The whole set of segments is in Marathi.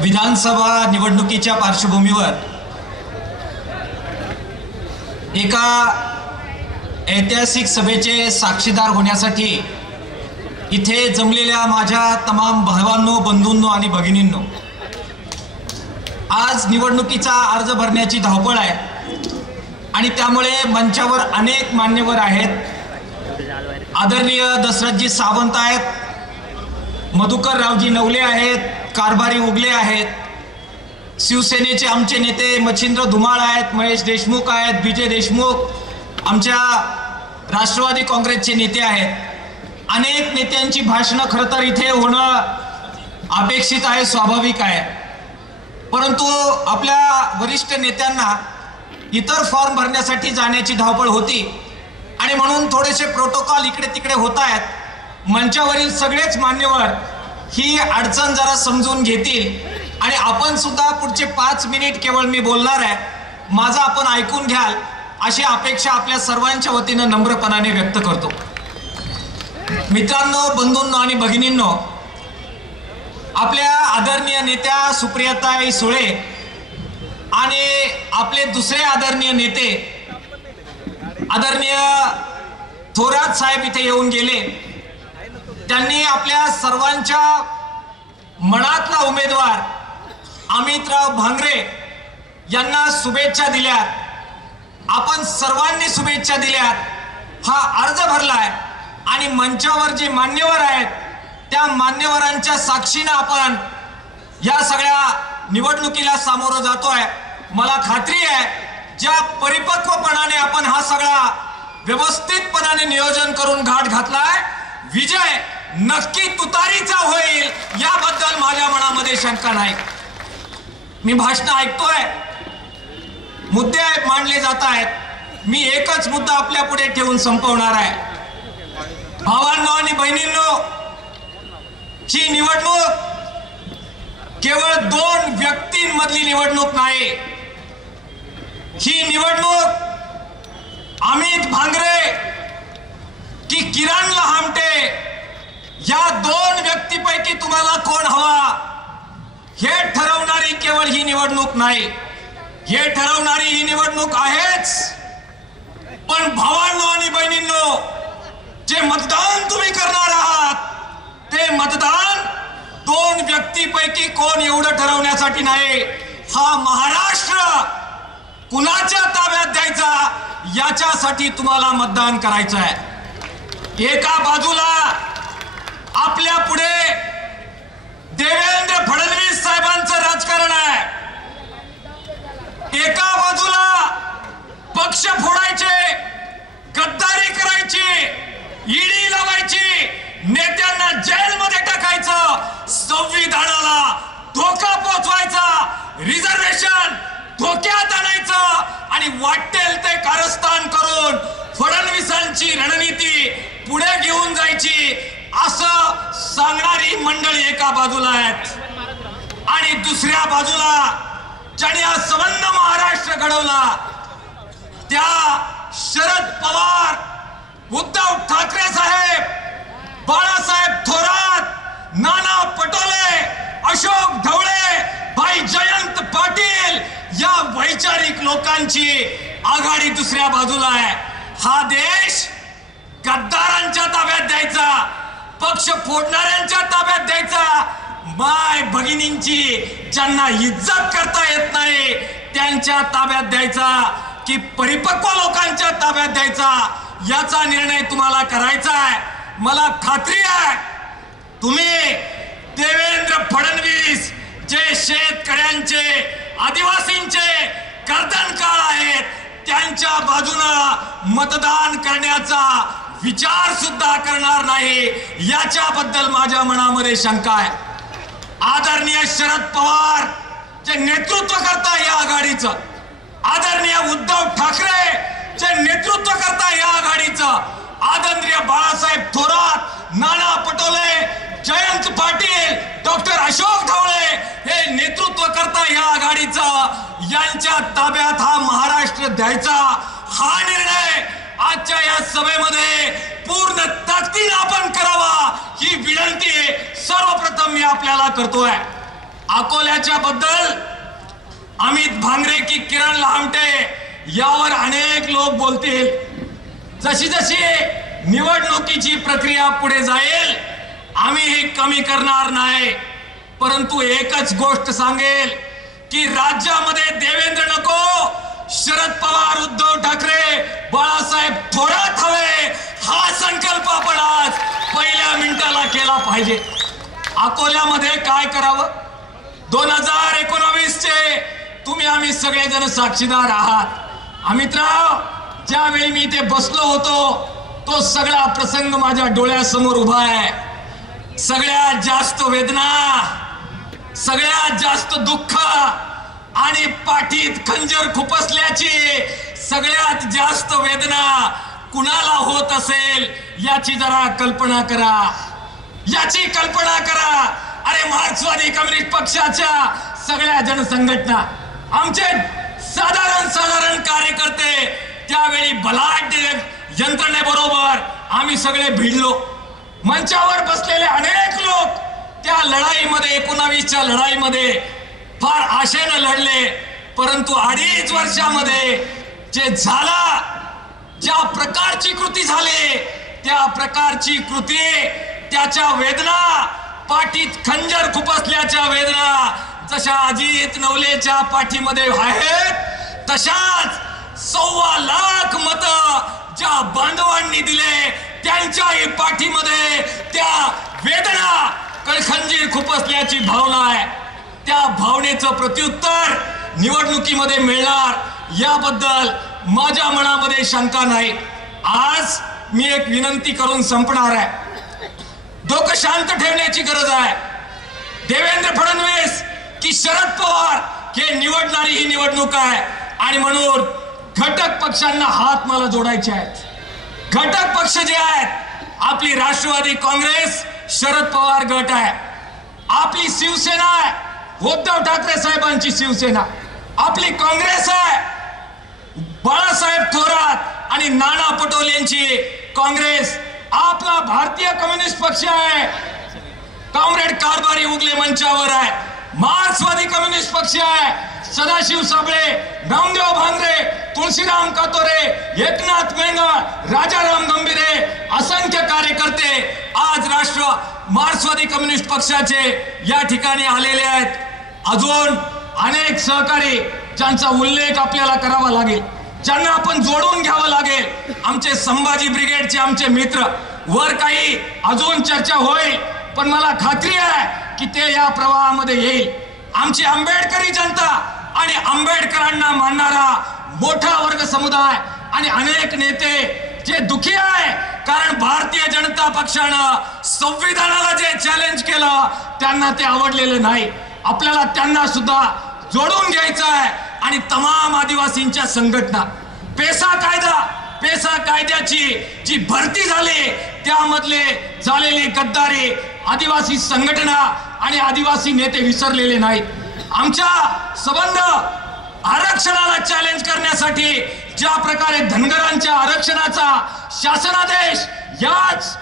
विधानसभा निवडणुकीच्या पार्श्वभूमीवर एका ऐतिहासिक सभेचे साक्षीदार होण्यासाठी इथे जमलेल्या माझ्या तमाम भावांनो, बंधूंनो आणि भगिनींनो, आज निवडणुकीचा अर्ज भरण्याची धावपळ आहे आणि त्यामुळे मंचावर अनेक मान्यवर आहेत। आदरणीय दशरथजी सावंत आहेत, मधुकर रावजी नवले आहेत, कारभारी उगले आहेत, शिवसेनेचे आमचे नेते मच्छिंद्र धुमाळ आहेत, महेश देशमुख आहेत, विजय देशमुख, आमच्या राष्ट्रवादी काँग्रेसचे नेते आहेत। अनेक नेत्यांची भाषणं खरं तर इथे होणं अपेक्षित आहे, स्वाभाविक आहे, परंतु आपल्या वरिष्ठ नेत्यांना इतर फॉर्म भरण्यासाठी जाण्याची धावपळ होती आणि म्हणून थोडेसे प्रोटोकॉल इकडे तिकडे होत आहेत। मंचावरील सगळेच मान्यवर ही अडचण जरा समजून घेतील आणि आपण सुद्धा पुढचे 5 मिनिट केवळ मी बोलणार आहे, माझं आपण ऐकून घ्याल अशी अपेक्षा आपल्या सर्वांच्या वतीनं नम्रपणाने व्यक्त करतो। मित्रांनो, बंधूंनो आणि भगिनींनो, आपल्या आदरणीय नेत्या सुप्रियाताई सुळे आणि आपले दुसरे आदरणीय नेते आदरणीय थोरात साहेब इथे येऊन गेले। त्यांनी आपल्या सर्वांच्या मनातला उमेदवार अमितराव भांगरे यांना शुभेच्छा दिल्यात, आपण सर्वांनी शुभेच्छा दिल्यात, हा अर्ज भरलाय आणि मंचावर जे मान्यवर आहेत त्या मान्यवरांच्या साक्षीने आपण या सगळ्या निवडणुकीला सामोरं जातोय। मला खात्री आहे ज्या परिपक्वपणाने आपण हा सगळा व्यवस्थितपणाने नियोजन करून घाट घातलाय, विजय नक्की तुतारीचा होईल याबद्दल माझ्या मनामध्ये शंका नाही। मी भाषण ऐकतोय, मुद्दे मांडले जात आहेत, मी एकच मुद्दा आपल्या पुढे ठेवून संपवणार आहे। भावांनो आणि बहिणींनो, ही निवडणूक केवळ 2 व्यक्तींमधली निवडणूक नाही, ही निवडणूक अमित भांगरे की किरण लहामटे या 2 व्यक्तीपैकी तुम्हाला कोण हवा हे ठरवणारी केवळ ही निवडणूक नाही, हे ठरवणारी ही निवडणूक आहेच। पण भावांनो आणि बहिणींनो, जे मतदान तुम्ही करणार आहात ते मतदान 2 व्यक्तीपैकी कोण एवढं ठरवण्यासाठी नाही, हा महाराष्ट्र कुणाच्या ताब्यात द्यायचा याच्यासाठी तुम्हाला मतदान करायचं आहे। एका बाजूला आपल्या पुढे देवेंद्र फडणवीस साहेबांचं राजकारण आहे, एका बाजूला पक्ष फोडायचे, गद्दारी करायची, ईडी लावायची, नेत्यांना जेलमध्ये टाकायचं, संविधानाला धोका पोचवायचा, रिझर्वेशन धोक्यात आणायचं आणि वाटेल ते कारस्थान करून फडणवीसांची रणनीती पुढे घेऊन जायची असं सांगणारी मंडळी एका बाजूला आहेत आणि दुसऱ्या बाजूला ज्यांनी हा संबंध महाराष्ट्र घडवला त्या शरद पवार, उद्धव ठाकरे साहेब, बाळासाहेब थोरात, नाना पटोले, अशोक ढवळे, भाई जयंत पाटील या वैचारिक लोकांची आघाडी दुसऱ्या बाजूला आहे। हा देश गद्दारांच्या ताब्यात द्यायचा, पक्ष फोडणाऱ्यांच्या ताब्यात द्यायचा, माय भगिनींची ज्यांना इज्जत करता येत नाही त्यांच्या ताब्यात द्यायचा की परिपक्व लोकांच्या ताब्यात द्यायचा, याचा निर्णय तुम्हाला करायचा आहे। मला खात्री आहे तुम्ही देवेंद्र फडणवीस जे शेतकऱ्यांचे, आदिवासींचे कर्तनकाळ आहेत त्यांच्या बाजूने मतदान करण्याचा विचार सुद्धा करणार नाही याच्याबद्दल माझ्या मनामध्ये शंका आहे। आदरणीय शरद पवार जे नेतृत्व करता या आघाडीचं, आदरणीय उद्धव ठाकरे जे नेतृत्व करता या आघाडीचं, आदरणीय बाळासाहेब थोरात, नाना पटोले, जयंत पाटील, डॉक्टर अशोक ढवळे हे नेतृत्व करता या आघाडीचं, यांच्या ताब्यात हा महाराष्ट्र द्यायचा, हा निर्णय आजच्या या सभेमध्ये पूर्ण ताकदीने आपण करावा ही विनंती सर्वप्रथम मी आपल्याला करतोय। अकोल्याच्या बद्दल अमित भांगरे की किरण लहामटे यावर अनेक लोक बोलतील. जशी जशी निवडणुकीची प्रक्रिया पुढे जाईल आम्ही हे कमी करणार नाही. परंतु एकच गोष्ट सांगेल की राज्यामध्ये देवेंद्र नको, शरद पवार, उद्धव ठाकरे, बाळासाहेब थोरात हवे, हा संकल्प आपण आज पहिल्या मिनिटाला केला पाहिजे. अकोल्यामध्ये काय करावं 2019 चे तुम्ही आम्ही सगळेजण साक्षीदार आहात. अमितराव, ज्यावेळी मी इथे बसलो होतो तो सगळा प्रसंग माझ्या डोळ्यासमोर उभा आहे. सगळ्यात जास्त वेदना, सगळ्यात जास्त दुःख आणि पाठीत खंजर खुपसल्याची सगळ्यात जास्त वेदना कुणाला होत असेल याची जरा कल्पना करा, याची कल्पना करा. अरे मार्क्सवादी कम्युनिस्ट पक्षाच्या सगळ्या जनसंघटना, आमचे साधारण कार्यकर्ते त्यावेळी बलाढ्य यंत्रणेबरोबर आम्ही सगळे भिडलो. मंचावर बसलेले अनेक लोक त्या लढाईमध्ये 19च्या लढाईमध्ये फार आशेनं लढले. परंतु 2.5 वर्षामध्ये जे झाला, ज्या प्रकारची कृती झाली त्या प्रकारची कृती, त्याच्या वेदना, पाठीत खंजर खुपसल्याच्या वेदना जशा अजित नवलेच्या पाठीमध्ये आहेत तशाच 1.25 लाख मतं ज्या बांधवांनी दिले त्यांच्याही पाठीमध्ये त्या वेदना, कळखंजीर खुपसल्याची भावना आहे. त्या भावनेचं प्रत्युत्तर निवडणुकीमध्ये मिळणार याबद्दल माझ्या मनामध्ये शंका नाही. आज मी एक विनंती करून संपणार आहे. डोकं शांत ठेवण्याची गरज आहे. देवेंद्र फडणवीस की शरद पवार हे निवडणारी ही निवडणूक आहे आणि म्हणून घटक पक्षांना हात मला जोडायचे आहेत. घटक पक्ष जे आहेत, आपली राष्ट्रवादी काँग्रेस, शरद पवार गट आहे, आपली शिवसेना आहे, उद्धव ठाकरे साहेबांची शिवसेना, आपली काँग्रेस आहे, बाळासाहेब थोरात आणि नाना पटोलेंची काँग्रेस, आपला भारतीय कम्युनिस्ट पक्ष आहे, कॉम्रेड कारभारी उगले मंचावर आहे, मार्क्सवादी कम्युनिस्ट पक्ष आहे, सदाशिव साबळे, नामदेव भांगरे, तुळशीराम कातोरे, एकनाथ मेंगा, राजाराम गंभीरे, असंख्य कार्यकर्ते आज मार्क्सवादी कम्युनिस्ट पक्षाचे या ठिकाणी आलेले आहेत. अजून अनेक सहकारी ज्यांचा उल्लेख आपल्याला करावा लागेल, ज्यांना आपण जोडून घ्यावं लागेल. आमचे संभाजी ब्रिगेडचे आमचे मित्र, वर काही अजून चर्चा होईल पण मला खात्री आहे की ते या प्रवाहामध्ये येईल. आमची आंबेडकरी जनता आणि आंबेडकरांना मानणारा मोठा वर्ग समुदाय आणि अनेक नेते जे दुखी आहे कारण भारतीय जनता पक्षानं संविधानाला जे चॅलेंज केलं त्यांना ते आवडलेलं नाही. आपल्याला त्यांना सुद्धा जोडून घ्यायचं आहे आणि तमाम आदिवासींच्या संघटना, पेसा कायद्याची जी भरती झाली त्यामधले झालेली गद्दारी आदिवासी संघटना आणि आदिवासी नेते विसरलेले नाहीत. आमच्या संबंध आरक्षणाला चॅलेंज करण्यासाठी ज्या प्रकारे धनगरांच्या आरक्षणाचा शासनादेश याच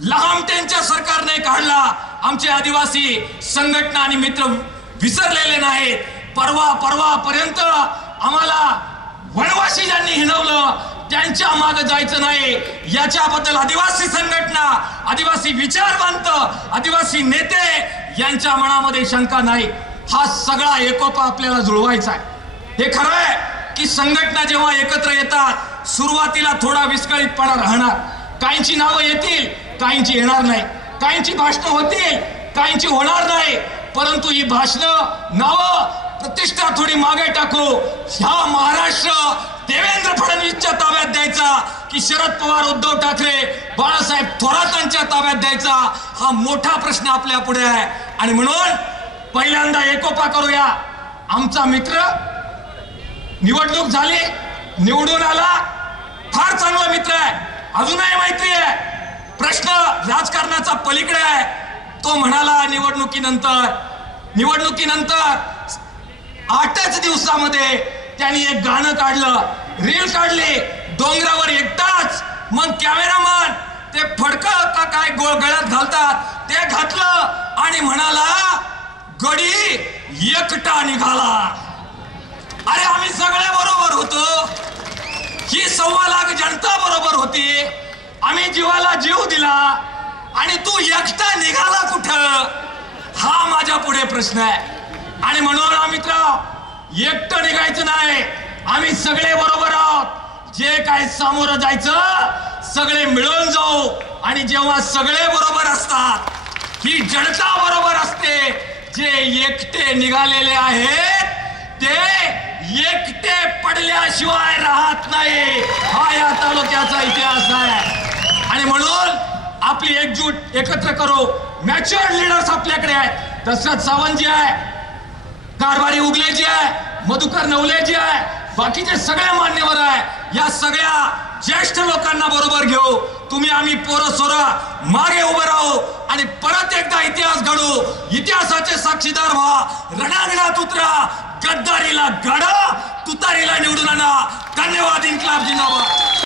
लहामटेंच्या सरकारने काढला, आमचे आदिवासी संघटना आणि मित्र विसरलेले नाहीत. परवापर्यंत आम्हाला वनवासी ज्यांनी हिणवलं त्यांच्या मागे जायचं नाही याच्याबद्दल आदिवासी संघटना, आदिवासी विचारवंत, आदिवासी नेते यांच्या मनामध्ये शंका नाही. हा सगळा एकोपा आपल्याला जुळवायचा आहे. हे खरं आहे की संघटना जेव्हा एकत्र येतात सुरुवातीला थोडा विस्कळीतपणा राहणार. काहींची नावं येतील, काहींची येणार नाही, काहींची भाषणं होतील, काहींची होणार नाही. परंतु ही भाषणं, नावं, प्रतिष्ठा थोडी मागे टाकू. ह्या महाराष्ट्र देवेंद्र फडणवीसच्या ताब्यात द्यायचा की शरद पवार, उद्धव ठाकरे, बाळासाहेब थोरातांच्या ताब्यात द्यायचा, हा मोठा प्रश्न आपल्या पुढे आहे. आणि म्हणून पहिल्यांदा एकोपा करूया. आमचा मित्र निवडणूक झाली, निवडून आला, फार चांगला मित्र आहे, अजूनही मैत्री आहे. प्रश्न राजकारणाचा पलीकडे आहे. तो म्हणाला निवडणुकीनंतर 8च दिवसामध्ये त्यांनी एक गाणं काढलं, रील काढली, डोंगरावर एकटाच. मग कॅमेरामन ते फडकं का काय गळ्यात घालतात ते घातलं आणि म्हणाला गडी एकटा निघाला. अरे आम्ही सगळे बरोबर होतो, ही 1.25 लाख जनता बरोबर होती, आम्ही जीवाला जीव दिला आणि तू एकटा निघाला कुठं, हा माझ्या पुढे प्रश्न आहे. आणि म्हणून मित्र, एकटं निघायचं नाही, आम्ही सगळे बरोबर आहोत. जे काय सामोरं जायचं सगळे मिळून जाऊ. आणि जेव्हा सगळे बरोबर असतात, ही जनता बरोबर असते. जे एकटे निघालेले आहेत ते एकटे पडल्याशिवाय राहत नाही, हा या तालुक्याचा इतिहास आहे. आणि म्हणून आपली एकजूट एकत्र करू. मॅच्युअर्ड लीडर्स आपल्याकडे आहेत. दशरथ सावंत जी आहे, कारभारी उगले जी आहे, मधुकर नवले जी आहे, बाकीचे सगळे मान्यवर आहे. या सगळ्या ज्येष्ठ लोकांना बरोबर घेऊ. तुम्ही आम्ही पोरं सोरं मागे उभं राहू आणि परत एकदा इतिहास घडू. इतिहासाचे साक्षीदार व्हा. रणांगणात उतरा, गद्दारीला गाडा, तुतारीला निवडून आणा. धन्यवाद. इन्क्लाब जिंदाबाद.